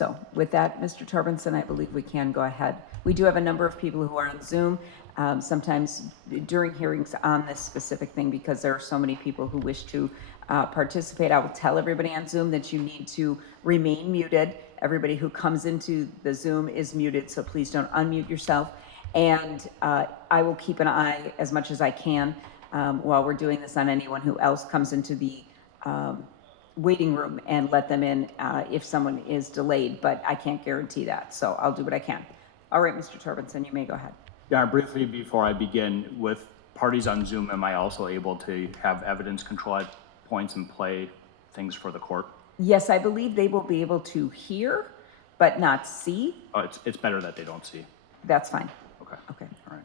So with that, Mr. Torbenson, I believe we can go ahead. We do have a number of people who are on Zoom, sometimes during hearings on this specific thing, because there are so many people who wish to participate. I will tell everybody on Zoom that you need to remain muted. Everybody who comes into the Zoom is muted, so please don't unmute yourself. And I will keep an eye as much as I can while we're doing this on anyone who else comes into the waiting room and let them in if someone is delayed, but I can't guarantee that, so I'll do what I can. All right, Mr. Torbenson, you may go ahead. Yeah, briefly before I begin, with parties on Zoom, am I also able to have evidence control at points and play things for the court? Yes, I believe they will be able to hear, but not see. Oh, it's better that they don't see. That's fine. Okay. Okay. All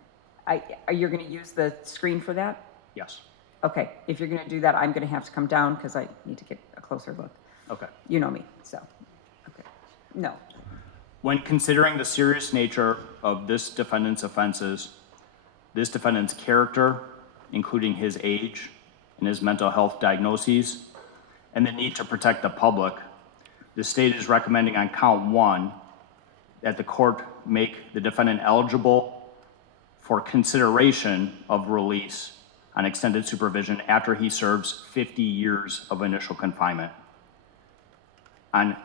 right. Are you going to use the screen for that? Yes. Okay, if you're going to do that, I'm going to have to come down because I need to get a closer look. Okay. You know me, so, okay. No. When considering the serious nature of this defendant's offenses, this defendant's character, including his age and his mental health diagnoses, and the need to protect the public, the state is recommending on count 1 that the court make the defendant eligible for consideration of release on extended supervision after he serves 50 years of initial confinement. On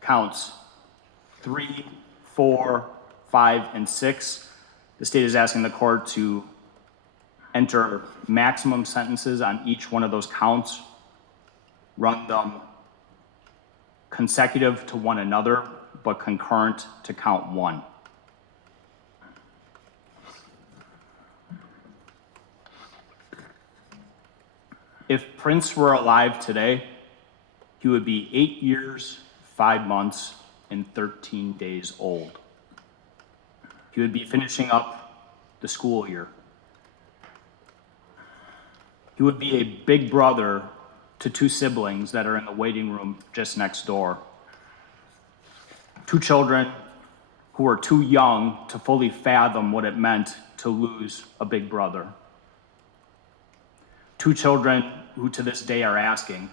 counts 3, 4, 5, and 6, the state is asking the court to enter maximum sentences on each one of those counts, run them consecutive to one another, but concurrent to count 1. If Prince were alive today, he would be 8 years, 5 months, and 13 days old. He would be finishing up the school year. He would be a big brother to 2 siblings that are in the waiting room just next door. 2 children who are too young to fully fathom what it meant to lose a big brother. 2 children who to this day are asking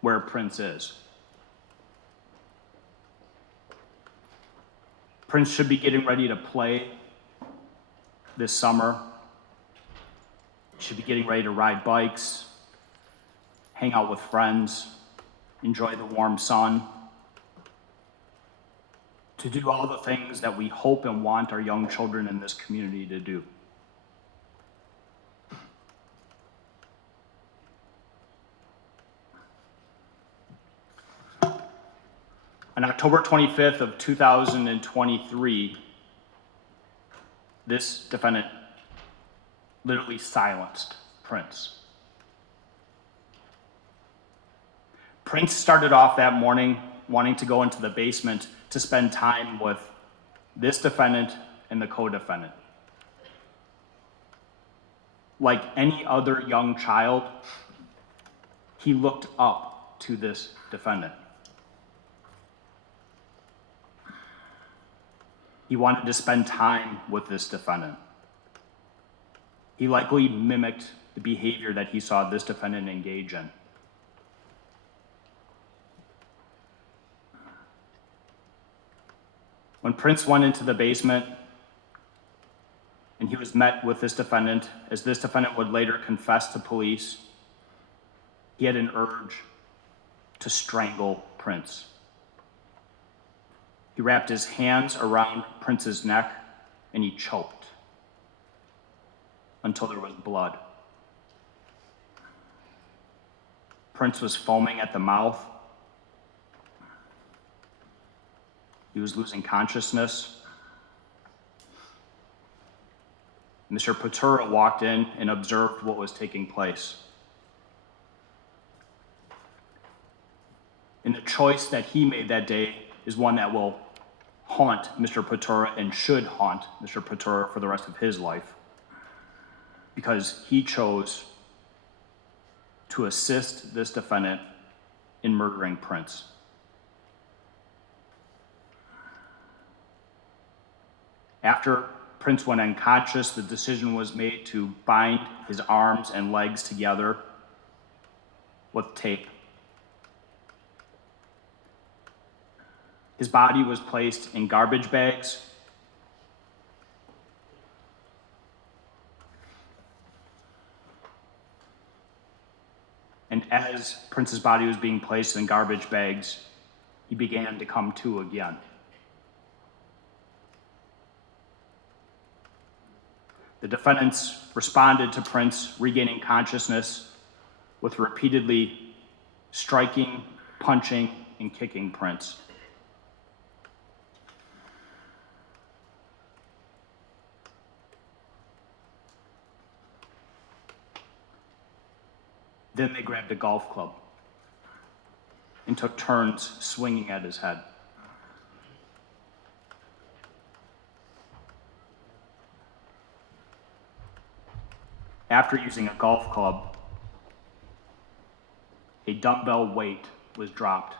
where Prince is. Prince should be getting ready to play this summer. He should be getting ready to ride bikes, hang out with friends, enjoy the warm sun, to do all the things that we hope and want our young children in this community to do. On October 25th of 2023, this defendant literally silenced Prince. Prince started off that morning wanting to go into the basement to spend time with this defendant and the co-defendant. Like any other young child, he looked up to this defendant. He wanted to spend time with this defendant. He likely mimicked the behavior that he saw this defendant engage in. When Prince went into the basement and he was met with this defendant, as this defendant would later confess to police, he had an urge to strangle Prince. He wrapped his hands around Prince's neck and he choked until there was blood. Prince was foaming at the mouth. He was losing consciousness. Mr. Pietura walked in and observed what was taking place. And the choice that he made that day is one that will haunt Mr. Pietura and should haunt Mr. Pietura for the rest of his life, because he chose to assist this defendant in murdering Prince. After Prince went unconscious, the decision was made to bind his arms and legs together with tape. His body was placed in garbage bags. And as Prince's body was being placed in garbage bags, he began to come to again. The defendants responded to Prince regaining consciousness with repeatedly striking, punching, and kicking Prince. Then they grabbed a golf club and took turns swinging at his head. After using a golf club, a dumbbell weight was dropped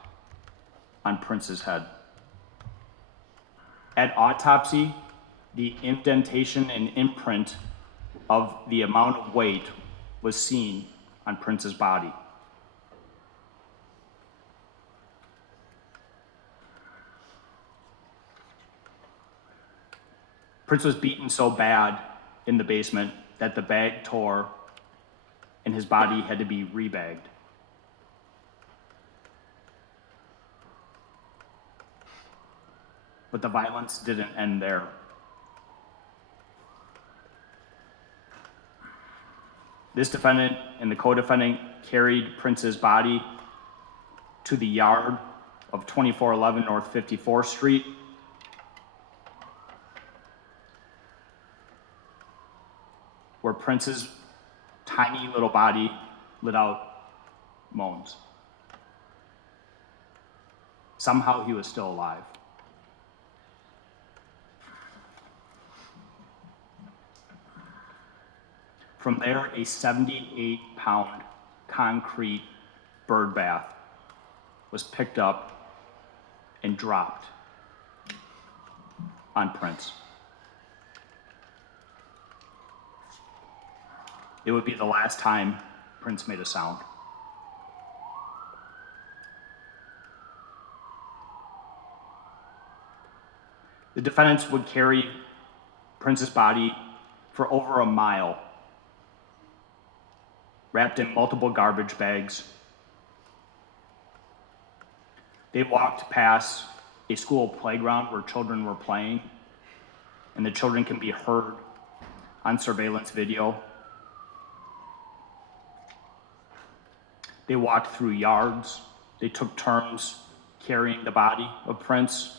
on Prince's head. At autopsy, the indentation and imprint of the amount of weight was seen on Prince's body. Prince was beaten so bad in the basement that the bag tore and his body had to be rebagged. But the violence didn't end there. This defendant and the co-defendant carried Prince's body to the yard of 2411 North 54th Street, where Prince's tiny little body let out moans. Somehow he was still alive. From there, a 78-pound concrete bird bath was picked up and dropped on Prince. It would be the last time Prince made a sound. The defendants would carry Prince's body for over a mile, wrapped in multiple garbage bags. They walked past a school playground where children were playing, and the children can be heard on surveillance video. They walked through yards. They took turns carrying the body of Prince.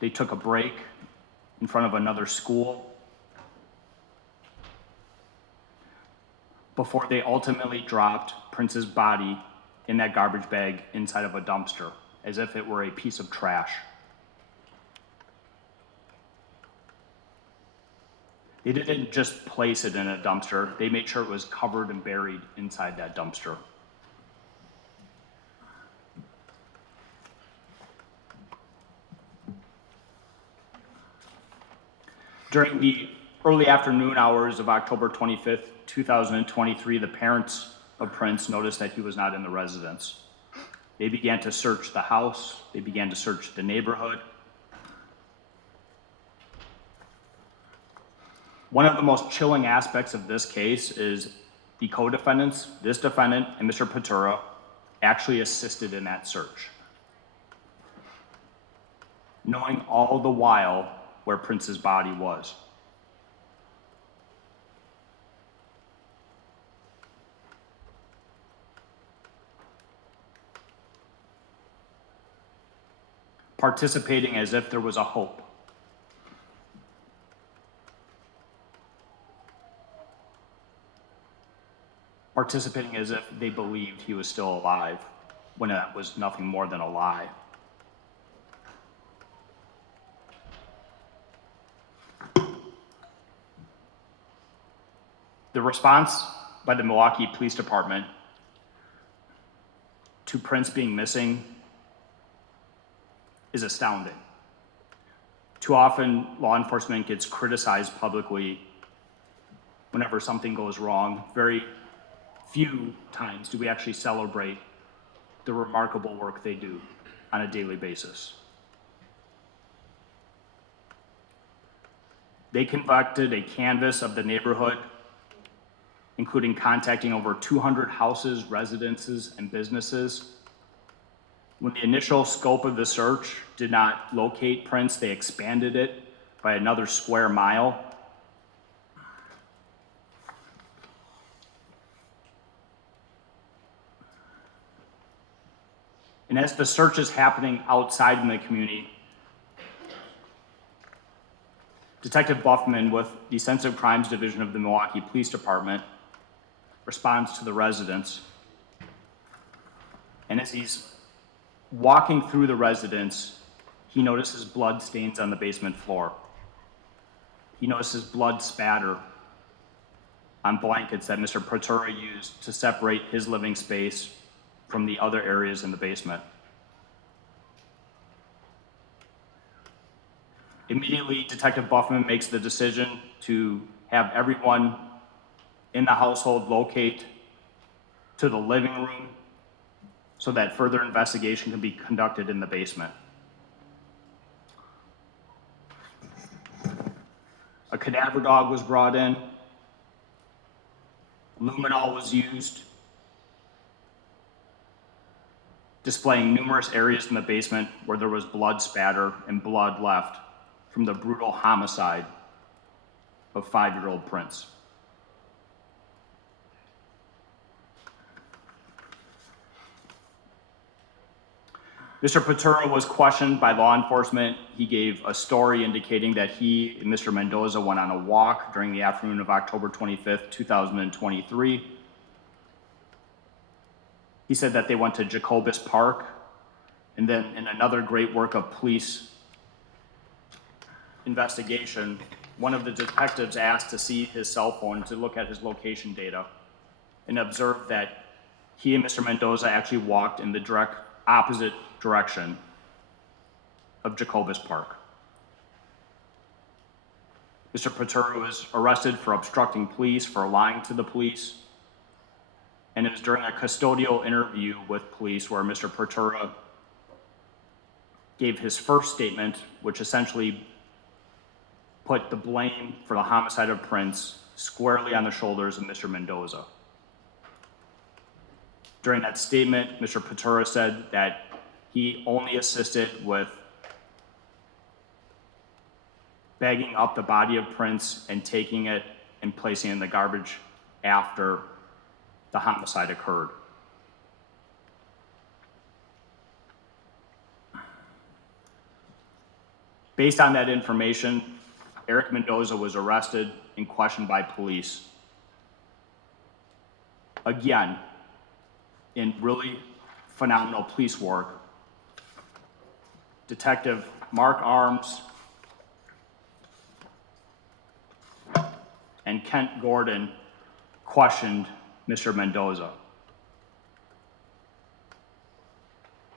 They took a break in front of another school before they ultimately dropped Prince's body in that garbage bag inside of a dumpster, as if it were a piece of trash. They didn't just place it in a dumpster, they made sure it was covered and buried inside that dumpster. During the early afternoon hours of October 25th, 2023, the parents of Prince noticed that he was not in the residence. They began to search the house. They began to search the neighborhood. One of the most chilling aspects of this case is the co-defendants, this defendant and Mr. Pietura, actually assisted in that search, knowing all the while where Prince's body was. Participating as if there was a hope. Participating as if they believed he was still alive, when that was nothing more than a lie. The response by the Milwaukee Police Department to Prince being missing is astounding. Too often, law enforcement gets criticized publicly whenever something goes wrong. Very few times do we actually celebrate the remarkable work they do on a daily basis. They conducted a canvass of the neighborhood, including contacting over 200 houses, residences, and businesses. When the initial scope of the search did not locate Prince, they expanded it by another square mile. And as the search is happening outside in the community, Detective Buffman with the Sensitive Crimes Division of the Milwaukee Police Department responds to the residence. And as he's walking through the residence, he notices blood stains on the basement floor. He notices blood spatter on blankets that Mr. Pietura used to separate his living space from the other areas in the basement. Immediately, Detective Buffman makes the decision to have everyone in the household locate to the living room so that further investigation can be conducted in the basement. A cadaver dog was brought in. Luminol was used, displaying numerous areas in the basement where there was blood spatter and blood left from the brutal homicide of 5-year-old Prince. Mr. Pietura was questioned by law enforcement. He gave a story indicating that he and Mr. Mendoza went on a walk during the afternoon of October 25th, 2023. He said that they went to Jacobus Park, and then in another great work of police investigation, one of the detectives asked to see his cell phone to look at his location data and observed that he and Mr. Mendoza actually walked in the direct opposite direction of Jacobus Park. Mr. Pietura was arrested for obstructing police, for lying to the police, and it was during a custodial interview with police where Mr. Pietura gave his first statement, which essentially put the blame for the homicide of Prince squarely on the shoulders of Mr. Mendoza. During that statement, Mr. Pietura said that he only assisted with bagging up the body of Prince and taking it and placing it in the garbage after the homicide occurred. Based on that information, Erik Mendoza was arrested and questioned by police. Again, in really phenomenal police work, Detective Mark Arms and Kent Gordon questioned Mr. Mendoza.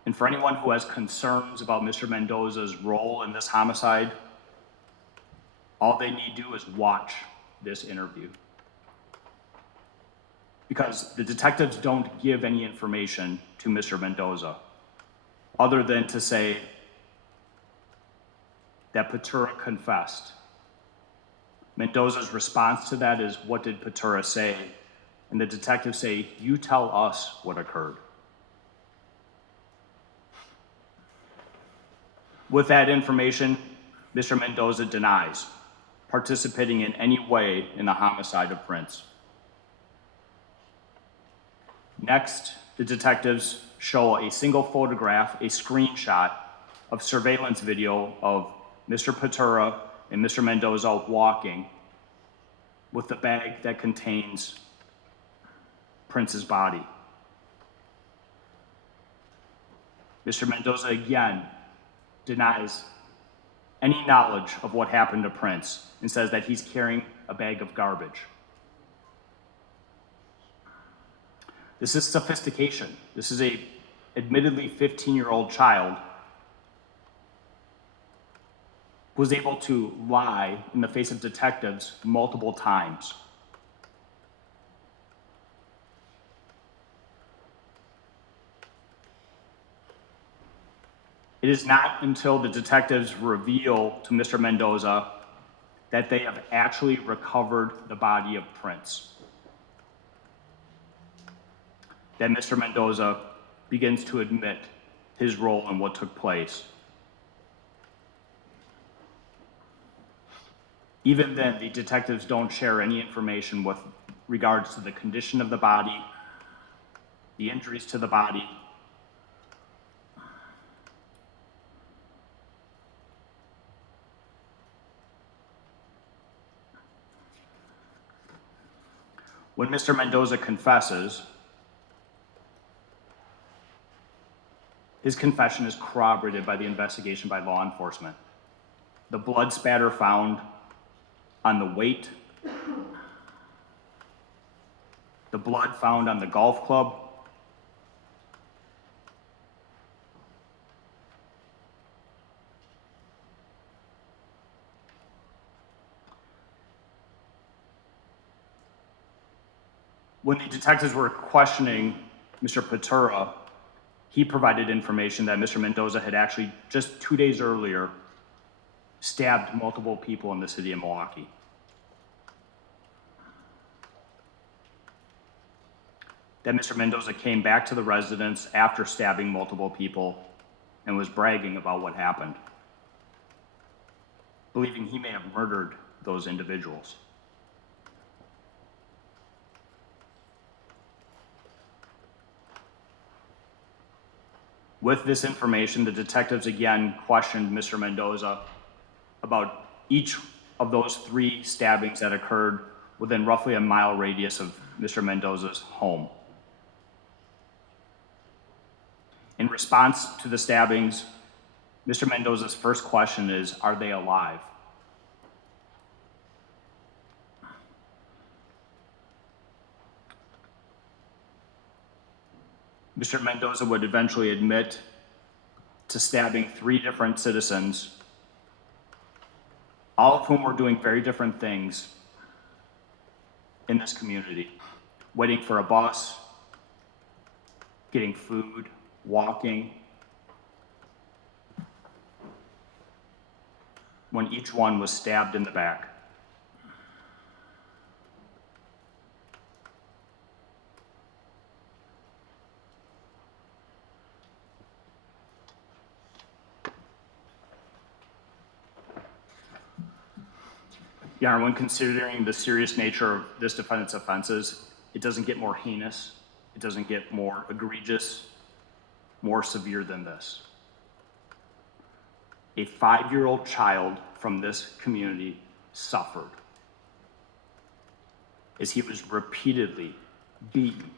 And for anyone who has concerns about Mr. Mendoza's role in this homicide, all they need to do is watch this interview. Because the detectives don't give any information to Mr. Mendoza, other than to say that Pietura confessed. Mendoza's response to that is, what did Pietura say? And the detectives say, you tell us what occurred. With that information, Mr. Mendoza denies participating in any way in the homicide of Prince. Next, the detectives show a single photograph, a screenshot of surveillance video of Mr. Pietura and Mr. Mendoza walking with the bag that contains Prince's body. Mr. Mendoza again denies any knowledge of what happened to Prince and says that he's carrying a bag of garbage. This is sophistication. This is a admittedly 15-year-old child who was able to lie in the face of detectives multiple times. It is not until the detectives reveal to Mr. Mendoza that they have actually recovered the body of Prince. That Mr. Mendoza begins to admit his role in what took place. Even then, the detectives don't share any information with regards to the condition of the body, the injuries to the body, when Mr. Mendoza confesses, his confession is corroborated by the investigation by law enforcement. The blood spatter found on the weight, the blood found on the golf club, when the detectives were questioning Mr. Pietura, he provided information that Mr. Mendoza had actually just 2 days earlier stabbed multiple people in the city of Milwaukee. That Mr. Mendoza came back to the residence after stabbing multiple people and was bragging about what happened, believing he may have murdered those individuals. With this information, the detectives again questioned Mr. Mendoza about each of those 3 stabbings that occurred within roughly a mile radius of Mr. Mendoza's home. In response to the stabbings, Mr. Mendoza's first question is, are they alive? Mr. Mendoza would eventually admit to stabbing 3 different citizens, all of whom were doing very different things in this community, waiting for a bus, getting food, walking, when each one was stabbed in the back. Your Honor, when considering the serious nature of this defendant's offenses, it doesn't get more heinous, it doesn't get more egregious, more severe than this. A 5-year-old child from this community suffered as he was repeatedly beaten.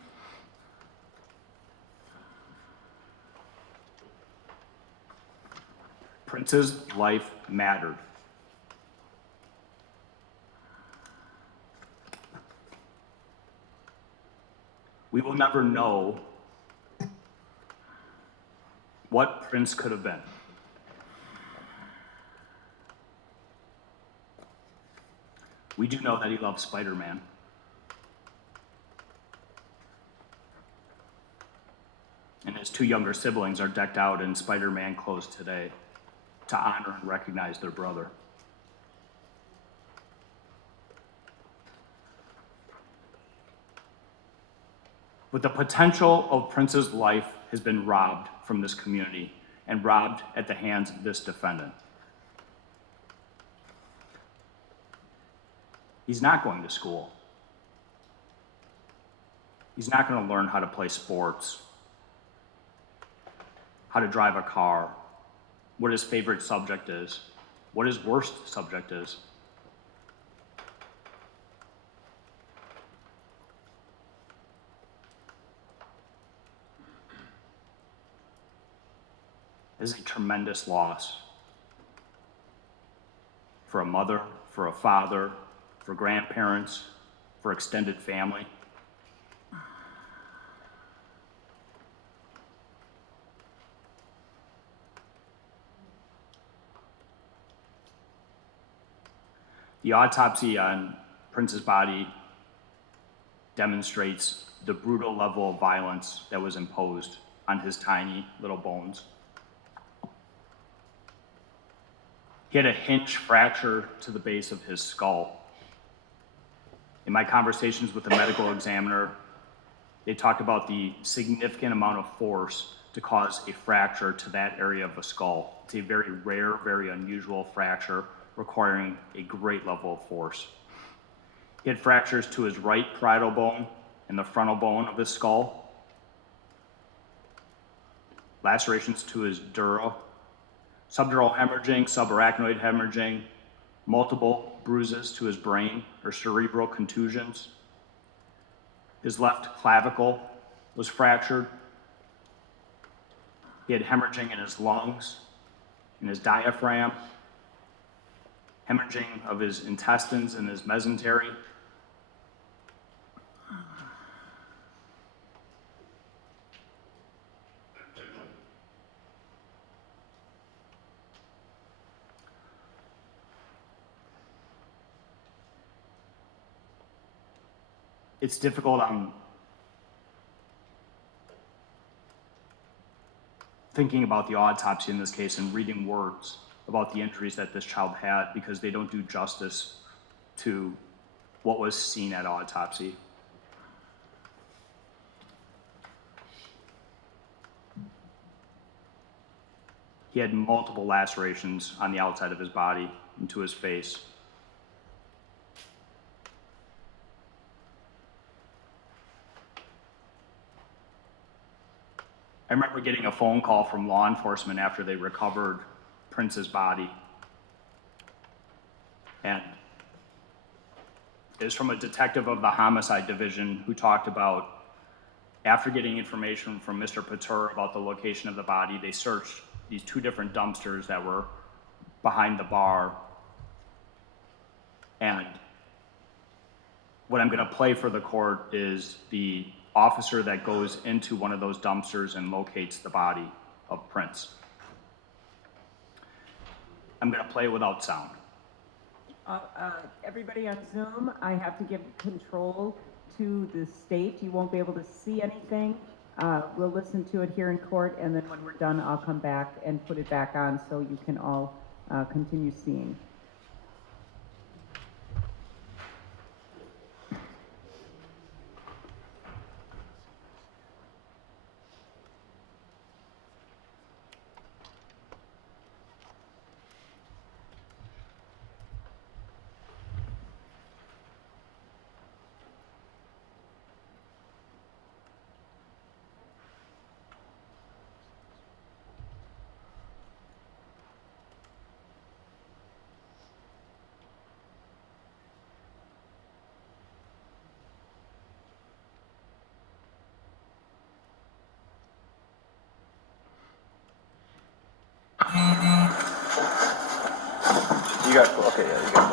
Prince's life mattered. We will never know what Prince could have been. We do know that he loved Spider-Man. And his 2 younger siblings are decked out in Spider-Man clothes today to honor and recognize their brother. But the potential of Prince's life has been robbed from this community and robbed at the hands of this defendant. He's not going to school. He's not going to learn how to play sports, how to drive a car, what his favorite subject is, what his worst subject is. Is a tremendous loss for a mother, for a father, for grandparents, for extended family. The autopsy on Prince's body demonstrates the brutal level of violence that was imposed on his tiny little bones. He had a hinge fracture to the base of his skull. In my conversations with the medical examiner, they talked about the significant amount of force to cause a fracture to that area of the skull. It's a very rare, very unusual fracture requiring a great level of force. He had fractures to his right parietal bone and the frontal bone of his skull, lacerations to his dura, subdural hemorrhaging, subarachnoid hemorrhaging, multiple bruises to his brain or cerebral contusions. His left clavicle was fractured. He had hemorrhaging in his lungs, in his diaphragm, hemorrhaging of his intestines and his mesentery. It's difficult thinking about the autopsy in this case and reading words about the injuries that this child had because they don't do justice to what was seen at autopsy. He had multiple lacerations on the outside of his body and to his face. I remember getting a phone call from law enforcement after they recovered Prince's body. And it was from a detective of the homicide division who talked about, after getting information from Mr. Pietura about the location of the body, they searched these two different dumpsters that were behind the bar. And what I'm gonna play for the court is the officer that goes into one of those dumpsters and locates the body of Prince. I'm gonna play without sound. Everybody on Zoom, I have to give control to the state. You won't be able to see anything. We'll listen to it here in court, and then when we're done, I'll come back and put it back on so you can all continue seeing. You got, okay, yeah, you got.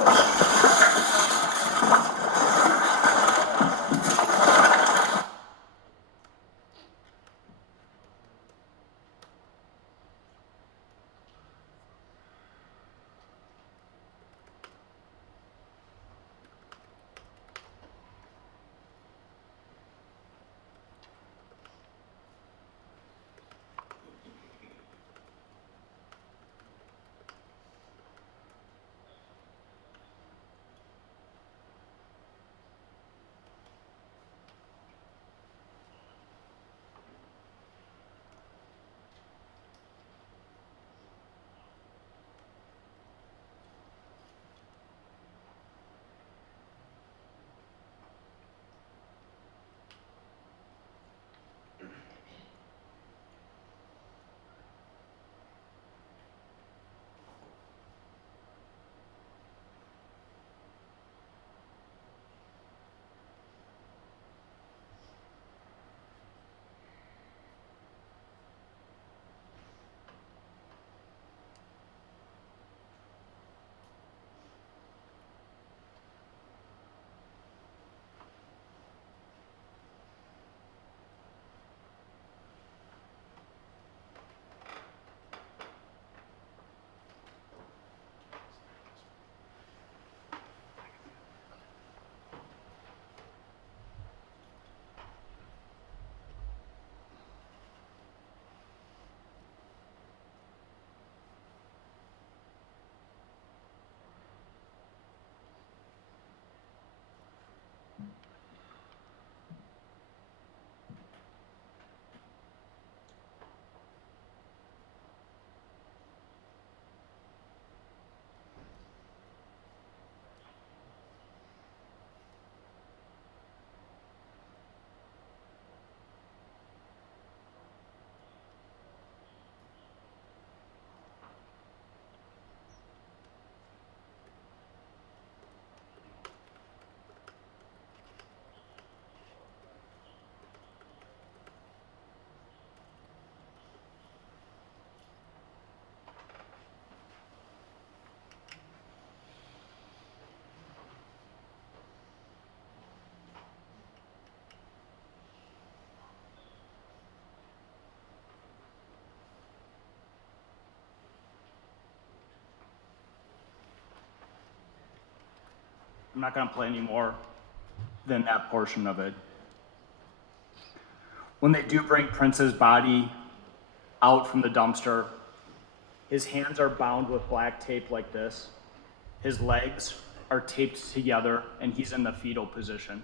I'm not going to play any more than that portion of it. When they do bring Prince's body out from the dumpster, his hands are bound with black tape like this. His legs are taped together and he's in the fetal position.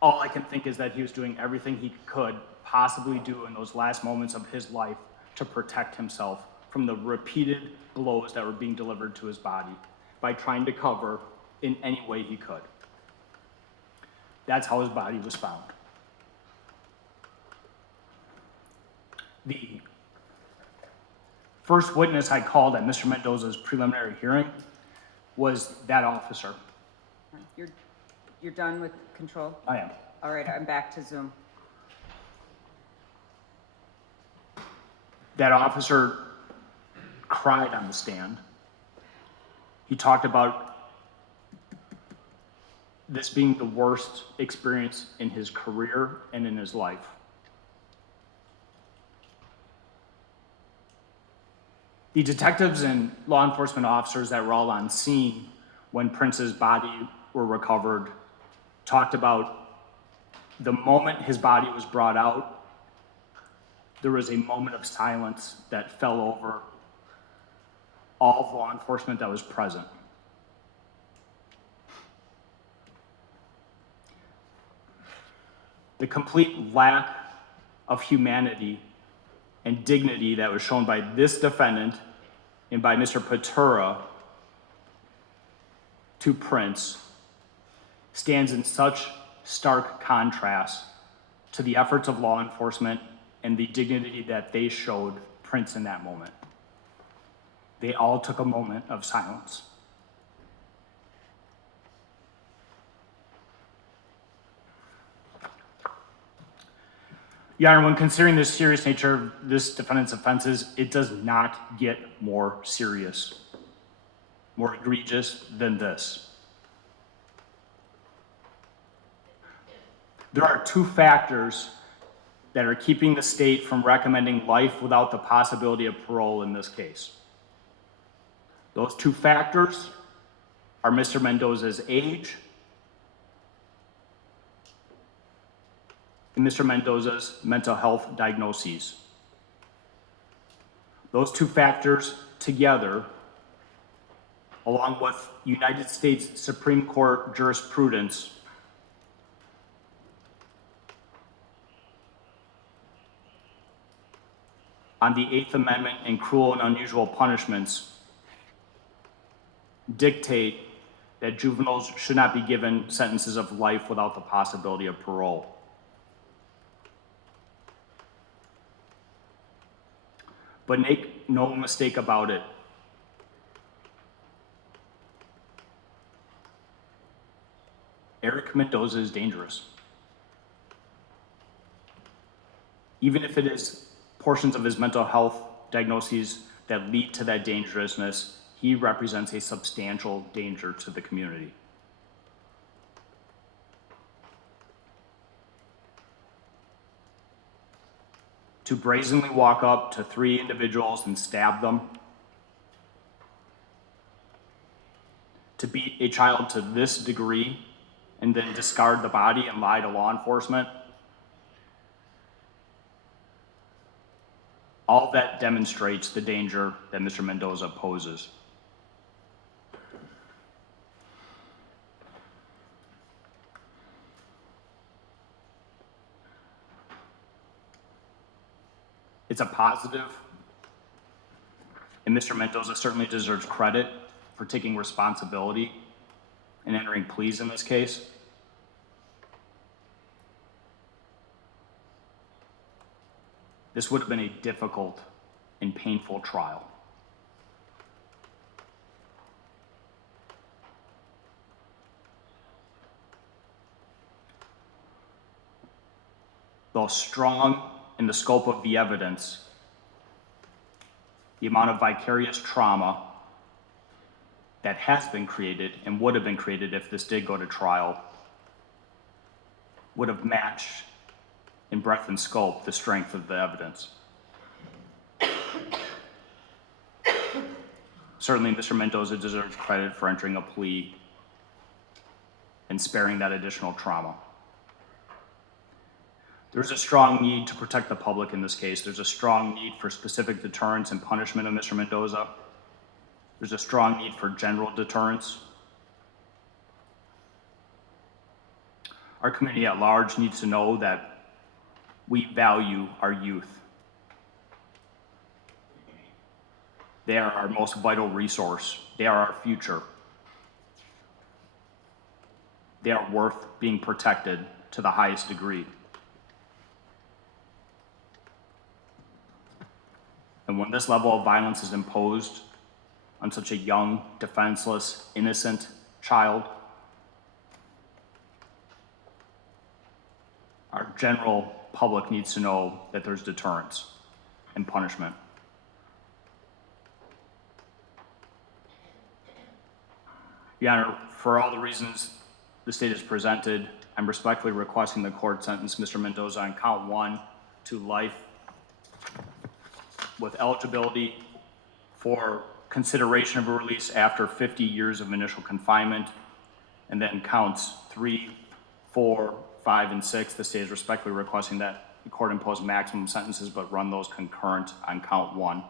All I can think is that he was doing everything he could possibly do in those last moments of his life to protect himself from the repeated blows that were being delivered to his body by trying to cover in any way he could. That's how his body was found. The first witness I called at Mr. Mendoza's preliminary hearing was that officer. You're done with control? I am. All right, I'm back to Zoom. That officer cried on the stand. He talked about this being the worst experience in his career and in his life. The detectives and law enforcement officers that were all on scene when Prince's body were recovered talked about the moment his body was brought out, there was a moment of silence that fell over all of law enforcement that was present. The complete lack of humanity and dignity that was shown by this defendant and by Mr. Pietura to Prince stands in such stark contrast to the efforts of law enforcement and the dignity that they showed Prince in that moment. They all took a moment of silence. Your Honor, when considering the serious nature of this defendant's offenses, it does not get more serious, more egregious than this. There are two factors that are keeping the state from recommending life without the possibility of parole in this case. Those two factors are Mr. Mendoza's age and Mr. Mendoza's mental health diagnoses. Those two factors together, along with United States Supreme Court jurisprudence, on the Eighth Amendment and cruel and unusual punishments, dictate that juveniles should not be given sentences of life without the possibility of parole. But make no mistake about it, Erik Mendoza is dangerous. Even if it is portions of his mental health diagnoses that lead to that dangerousness, he represents a substantial danger to the community. To brazenly walk up to 3 individuals and stab them, to beat a child to this degree and then discard the body and lie to law enforcement, all that demonstrates the danger that Mr. Mendoza poses. It's a positive, and Mr. Mendoza certainly deserves credit for taking responsibility and entering pleas in this case. This would have been a difficult and painful trial. Though strong in the scope of the evidence, the amount of vicarious trauma that has been created and would have been created if this did go to trial would have matched in breadth and scope the strength of the evidence. Certainly, Mr. Mendoza deserves credit for entering a plea and sparing that additional trauma. There's a strong need to protect the public in this case. There's a strong need for specific deterrence and punishment of Mr. Mendoza. There's a strong need for general deterrence. Our community at large needs to know that we value our youth. They are our most vital resource. They are our future. They are worth being protected to the highest degree. And when this level of violence is imposed on such a young, defenseless, innocent child, our general public needs to know that there's deterrence and punishment. Your Honor, for all the reasons the state has presented, I'm respectfully requesting the court sentence Mr. Mendoza on count 1 to life with eligibility for consideration of a release after 50 years of initial confinement, and then counts 3, 4, 5, and 6. The state is respectfully requesting that the court impose maximum sentences but run those concurrent on count 1.